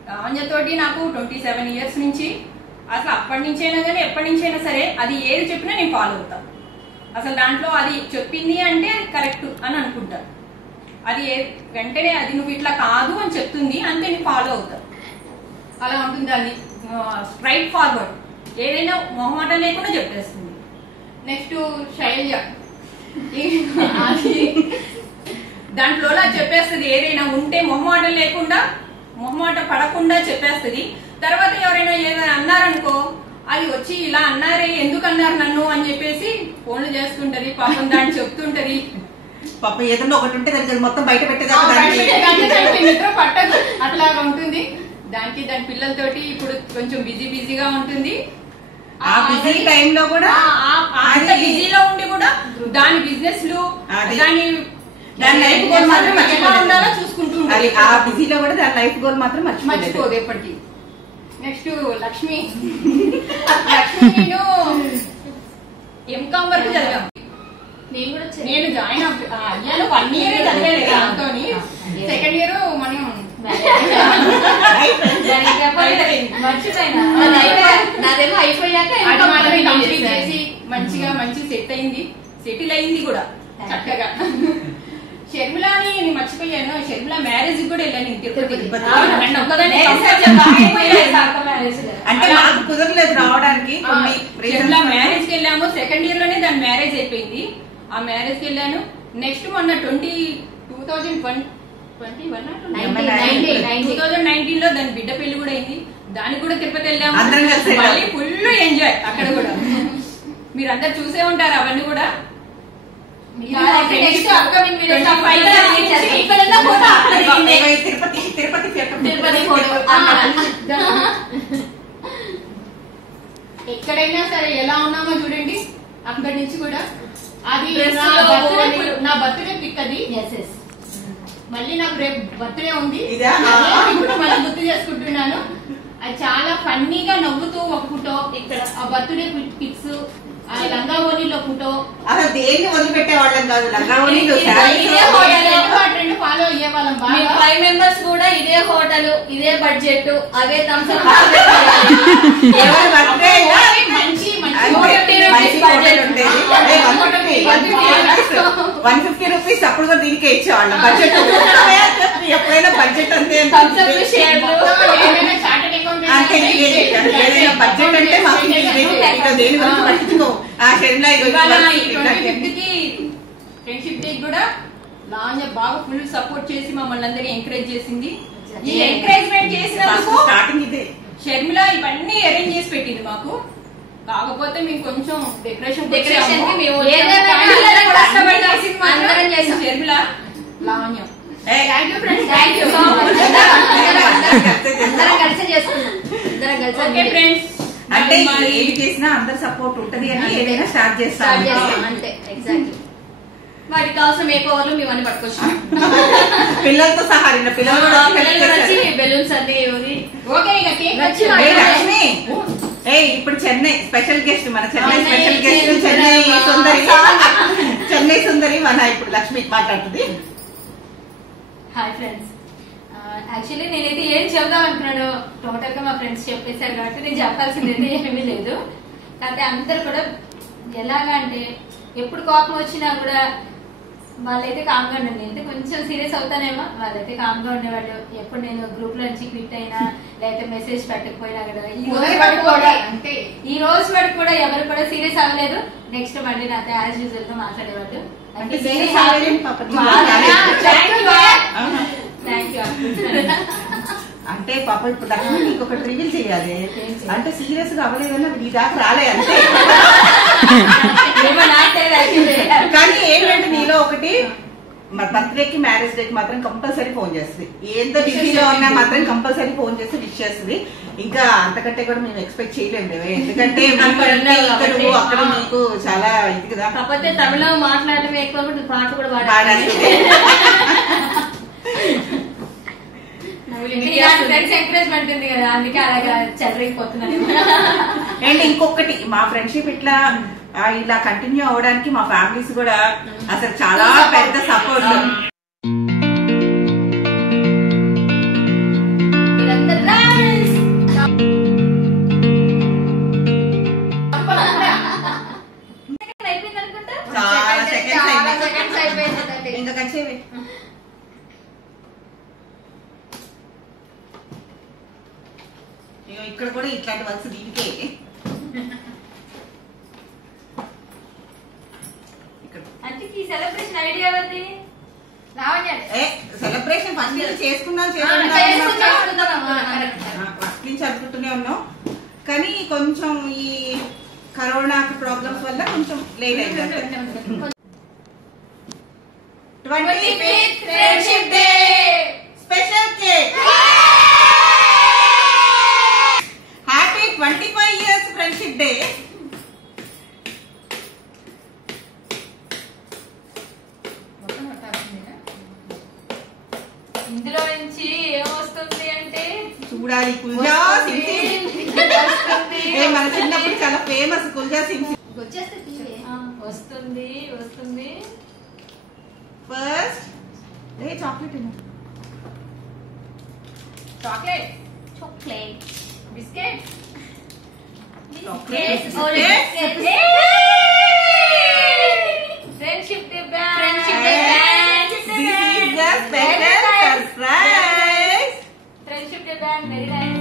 లావణ్యతోటి నాకు 27 years నుంచి, అసలు అప్పటి నుంచైనా కానీ ఎప్పటి నుంచైనా సరే అది ఏది చెప్పినా నేను ఫాలో అవుతాను. అసలు దాంట్లో అది చెప్పింది అంటే కరెక్ట్ అని అనుకుంటా. అది వెంటనే అది నువ్వు ఇట్లా కాదు అని చెప్తుంది అంతే నేను ఫాలో అవుతా. అలా ఉంటుంది, దాన్ని స్ట్రైట్ ఫార్వర్డ్, ఏదైనా మొహమాట లేకుండా చెప్పేస్తుంది. నెక్స్ట్ శైలజ, దాంట్లో చెప్పేస్తుంది, ఏదైనా ఉంటే మొహమాట లేకుండా, మొహమాట పడకుండా చెప్పేస్తుంది. తర్వాత ఎవరైనా ఏదైనా అన్నారనుకో, అది వచ్చి ఇలా అన్నారే, ఎందుకు అన్నారు నన్ను అని చెప్పేసి ఫోన్లు చేస్తుంటది. పాపం దాన్ని చెప్తుంటది. పాప ఏదన్నా ఒకటి ఉంటే దానికి మొత్తం బయట పెట్టేదా నిద్ర పట్టదు, అట్లాగా ఉంటుంది. దానికి దాని పిల్లలతోటి ఇప్పుడు కొంచెం బిజీగా ఉంటుంది. ఆ బిజీ టైంలో కూడా, అంత బిజీలో ఉండి కూడా దాని బిజినెస్ లు, దాని లైఫ్ గోల్ మాత్రం ఎలా ఉండాలో చూసుకుంటూ ఉంటుంది. ఆ బిజీలో కూడా దాని లైఫ్ గోల్ మాత్రం మర్చిపోదు ఎప్పటికీ. నెక్స్ట్ లక్ష్మి, నేను ఎంకామ్ వరకు చదివాను. నేను జాయిన్ అయ్యాను 1 year చదివాను దాంతో. సెకండ్ ఇయర్ మనం నాదేమో అయిపోయాక కంప్లీట్ చేసి మంచిగా సెటిల్ అయింది కూడా చక్కగా. షర్మిలాని నేను మర్చిపోయాను, షర్మిల మ్యారేజ్ కూడా వెళ్ళాను తిరుపతి. అంటే నాకు కుదరలేదు రావడానికి. షర్మిల మ్యారేజ్ కి వెళ్ళాము, సెకండ్ ఇయర్ లోనే దాని మ్యారేజ్ అయిపోయింది. ఆ మ్యారేజ్ కి వెళ్ళాను. నెక్స్ట్ మొన్న 2019 లో దాని బిడ్డ పెళ్లి కూడా అయింది. దానికి కూడా తిరుపతి వెళ్ళాము, మళ్ళీ ఫుల్ ఎంజాయ్ అక్కడ కూడా. మీరందరు చూసే ఉంటారు అవన్నీ కూడా. ఎక్కడైనా సరే ఎలా ఉన్నామో చూడండి, అక్కడి నుంచి కూడా. అది నా బర్త్డే పిక్, అది మళ్ళీ నాకు రేపు బర్త్డే ఉంది, ఇదా? ఇప్పుడు మళ్ళీ గుర్తు చేసుకుంటున్నాను. అది చాలా ఫన్నీగా నవ్వుతూ ఒక ఫోటో, ఇక్కడ ఆ బర్త్డే పిక్స్, ఆ లంగా ఓణిలో ఫోటో. అసలు దేన్ని వదిలిపెట్టే వాళ్ళం కాదు, లంగా ఓణీలు ట్రెండ్ ఫాలో అయ్యే వాళ్ళం బాగా. 5 మెంబర్స్ కూడా ఇదే హోటల్, ఇదే బడ్జెట్, అవే థమ్స్అప్. ఎవరు బర్త్డే అయినా మంచి మంచి హోటల్ ఉండేది. 150 రూపీస్ అప్పుడు కూడా దీనికే ఇచ్చేవాళ్ళం. బడ్జెట్ ఎప్పుడైనా బడ్జెట్ అంతే అంటే ఏదైనా బడ్జెట్ అంటే మాకు దేని గురించి పట్టించుకో. ఆ ఫ్రెండ్షిప్ డే కూడా లావణ్య బాగా ఫుల్ సపోర్ట్ చేసి మమ్మల్ని అందరినీ ఎంకరేజ్ చేసింది. ఈ ఎంకరేజ్మెంట్ చేసినందుకు స్టార్టింగ్ ఇదే షర్మిల ఇవన్నీ అరేంజ్ చేసి పెట్టింది మాకు. కాకపోతే మేము కొంచెం డెకరేషన్ షర్మిల, లావణ్య. అంటే ఏది చేసినా అందరు సపోర్ట్ ఉంటది అని ఏదైనా స్టార్ట్ చేస్తాం అంతే. ఎగ్జాక్ట్లీ. వాటికి కావాల్సిన మేకోవర్లు మేము అన్ని పట్టుకొచ్చాం, పిల్లలతో సహా. పిల్లలు బెలూన్స్ అన్ని. ఓకే ఇక లక్ష్మి ఇప్పుడు చెన్నై స్పెషల్ గెస్ట్, మన చెన్నై స్పెషల్ గెస్ట్ చెన్నై సుందరి మన ఇప్పుడు లక్ష్మి మాట్లాడుతుంది. హాయ్ ఫ్రెండ్స్, యాక్చువల్లీ నేనైతే ఏం చెప్దాం అనుకున్నాను, టోటల్ గా మా ఫ్రెండ్స్ చెప్పేశారు కాబట్టి నేను చెప్పాల్సింది అయితే ఏమీ లేదు. కాకపోతే అందరు కూడా ఎలాగా అంటే ఎప్పుడు కోపం వచ్చినా కూడా వాళ్ళైతే కామ్గా ఉండండి. నేనైతే కొంచెం సీరియస్ అవుతానేమో, వాళ్ళైతే కామ్గా ఉండేవాళ్ళు. ఎప్పుడు నేను గ్రూప్ లో నుంచి క్విట్ అయినా లేకపోతే మెసేజ్ పెట్టకపోయినా కూడా ఈ రోజు వరకు కూడా ఎవరు కూడా సీరియస్ అవ్వలేదు. నెక్స్ట్ మళ్ళీ నాతో యాజ్ యూజువల్ గా మాట్లాడేవాళ్ళు. అంటే పాప ఇప్పుడు లక్ష్మి నీకు ఒకటి రివీల్ చేయాలి. అంటే సీరియస్ గా అవ్వలేదన్నా నీ దాకా రాలే అంతే. కానీ ఏంటంటే నీలో ఒకటి బర్త్డేకి మ్యారేజ్ డేకి మాత్రం కంపల్సరీ ఫోన్ చేస్తుంది. ఏందో బిజీలో ఉన్నా మాత్రం కంపల్సరీ ఫోన్ చేసి విష్ చేస్తుంది. ఇంకా అంతకంటే కూడా మేము ఎక్స్పెక్ట్ చేయలేము. ఎందుకంటే అక్కడ మీకు చాలా ఇది కదా. కాకపోతే తమిళ మాట్లాడటమే ఎక్కువ, పాట కూడా పాడాలి. ఎంకరేజ్మెంట్ ఉంది కదా, అందుకే అలాగా చెలరైపోతున్నాను. అండ్ ఇంకొకటి మా ఫ్రెండ్షిప్ ఇట్లా ఇలా కంటిన్యూ అవడానికి మా ఫ్యామిలీస్ కూడా అసలు చాలా పెద్ద సపోర్ట్. చాలా సెకండ్స్ అయిపోయింది. ఇంకా కచ్చేవి ఇక్కడ కూడా ఇట్లాంటి వర్క్స్ దీనికే. అంటే ఈ సెలబ్రేషన్ ఐడియా ఎవరిది? సెలబ్రేషన్ ఫస్ట్ నుంచి చేసుకున్నాం ఫస్ట్ నుంచి అనుకుంటూనే ఉన్నాం. కానీ కొంచెం ఈ కరోనా ప్రాబ్లమ్స్ వల్ల కొంచెం లేట్ అయింది. 25th friendship day special cake. Happy 25 years friendship day. ఇందులో నుంచి ఏమొస్తుంది అంటే చూడాలి. కుల్జా మన చిన్నప్పుడు చాలా ఫేమస్ కుల్జా సింగ్. వస్తుంది వస్తుంది. First chocolate chocolate chocolate biscuit friendship day band. Friendship day band very nice.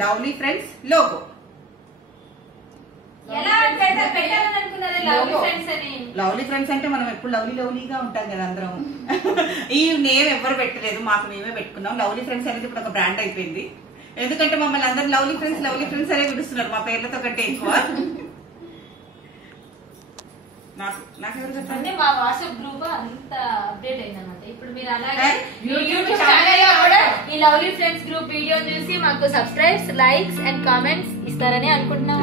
Lovely friends logo. ఎలా పెట్టాలని అనుకున్నారు లవ్లీ ఫ్రెండ్స్ అని? లవ్లీ ఫ్రెండ్స్ అంటే మనం ఎప్పుడు లవ్లీగా ఉంటాం కదా అందరం. ఈ నేమ్ ఎవరు పెట్టలేదు, మాకు మేమే పెట్టుకున్నాం. లవ్లీ ఫ్రెండ్స్ అనేది ఇప్పుడు ఒక బ్రాండ్ అయిపోయింది. ఎందుకంటే మమ్మల్ని అందరూ లవ్లీ ఫ్రెండ్స్ అనే పిలుస్తున్నారు మా పేర్లతో కంటే ఎక్కువ. నాకు ఎవరు చెప్పండి? అంటే మా వాట్సాప్ గ్రూప్ అంత అప్డేట్ అయిందన్నమాట. ఇప్పుడు మీరు అలాగే YouTube యూట్యూబ్ channel ఛానల్ లో లో కూడా ఈ లవ్లీ ఫ్రెండ్స్ గ్రూప్ వీడియో చూసి మాకు సబ్స్క్రైబ్స్, లైక్స్ అండ్ కామెంట్స్ ఇస్తారని అనుకుంటున్నాం.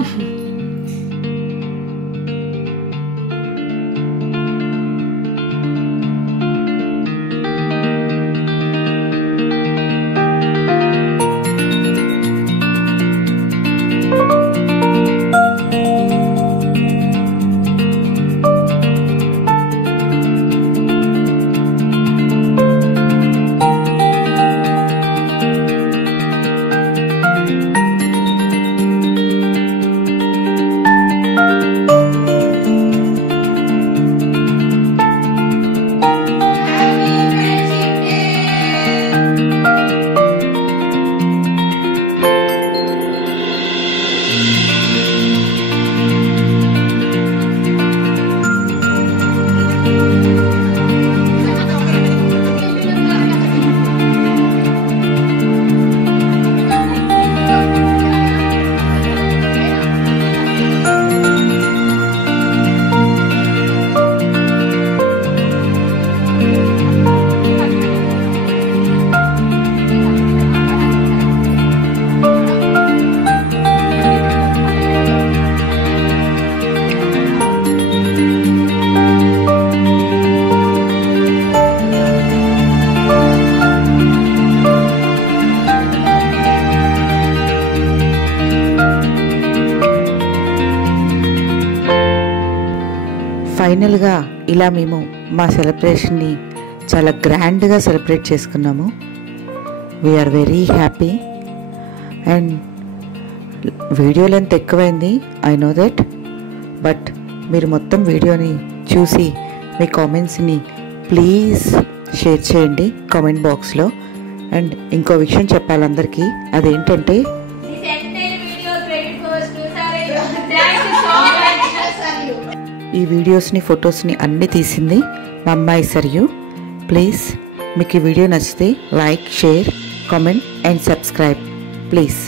ఫైనల్గా ఇలా మేము మా సెలబ్రేషన్ని చాలా గ్రాండ్గా సెలబ్రేట్ చేసుకున్నాము. We are very happy. And video length ఎక్కువైంది, ఐ నో దట్. బట్ మీరు మొత్తం వీడియోని చూసి మీ కామెంట్స్ని ప్లీజ్ షేర్ చేయండి కామెంట్ బాక్స్లో. అండ్ ఇంకో విషయం చెప్పాలి అందరికీ, అదేంటంటే ఈ వీడియోస్ని, ఫొటోస్ని అన్నీ తీసింది మా అమ్మాయి సరియు. ప్లీజ్ మీకు ఈ వీడియో నచ్చితే like, share, comment and subscribe please.